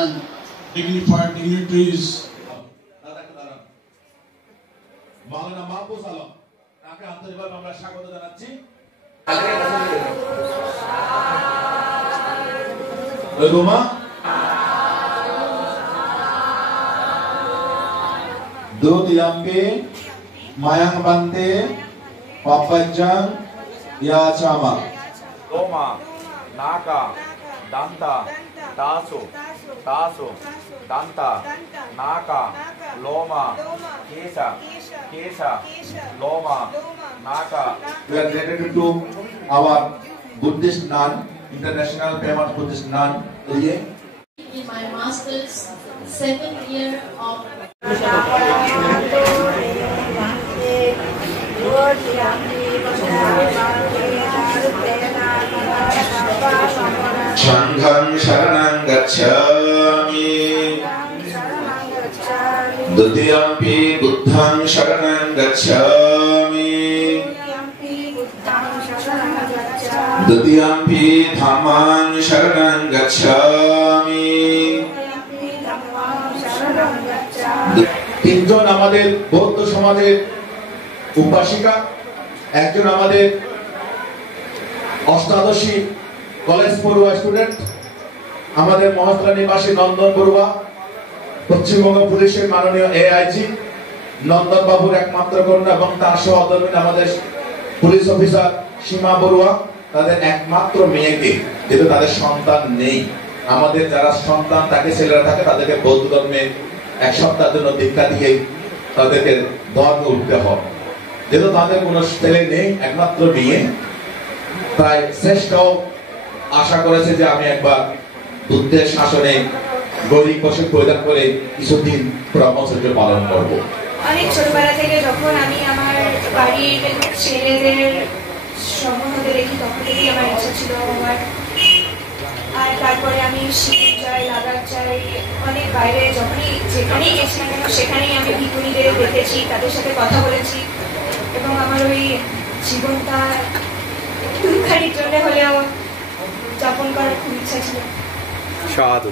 and dignified dignitaries. মাওলানা মাহফুজ আলম তাকে আন্তরিকভাবে আমরা স্বাগত জানাচ্ছি। Ruma Dutiampi Mayang Bante Papajang Yachama Roma Naka Danta Tasu Tasu Danta Naka Loma Kesa Kesa Loma Naka. We are related to our Buddhist nun, international famous Buddhist nun. In my master's 7th year of Shangham Sharanam Gacchami Dutiyampi Buddham Sharanam Gacchami Dutiyampi Dhammam Sharanam Gacchami. তিনজন আমাদের বৌদ্ধ সমাজের উপাসিকা, একজন আমাদের অষ্টাদশী college পড়ুয়া student, আমাদের মহাস্থান নিবাসী নন্দন বড়ুয়া, পশ্চিমবঙ্গ পুলিশের মাননীয় এআইজি নন্দন বাবুর একমাত্র কন্যা এবং তার সহধর্মিণী আমাদের পুলিশ অফিসার সীমা বড়ুয়া, তাদের একমাত্র মেয়েকে, যেহেতু তাদের সন্তান নেই, আমাদের যারা সন্তান থাকে ছেলেরা থাকে তাদেরকে বৌদ্ধ ধর্মে এক সপ্তাহের জন্য দীক্ষা দিয়ে তাদেরকে ধর্মে উঠতে হয়। যেহেতু তাদের কোনো ছেলে নেই, একমাত্র মেয়ে, তাই শ্রেষ্ঠ আশা করেছে যে আমি একবার বুদ্ধের শাসনে গৌরী পোশাক পরিধান করে কিছুদিন ব্রহ্মচর্য পালন করব। অনেক ছোটবেলা থেকে যখন আমি আমার বাড়ির ছেলেদের সম্বন্ধে দেখি তখন থেকেই আমার ইচ্ছা ছিল হওয়ার। আর তারপরে আমি শিবির যাই, লাদাখ যাই, অনেক বাইরে যখনই যেখানেই গেছি না কেন সেখানেই আমি ভিক্ষুণীদের দেখেছি, তাদের সাথে কথা বলেছি এবং আমার ওই জীবনটা দুখানির জন্য হলেও যাপন করার খুব ইচ্ছা ছিল। সাধু।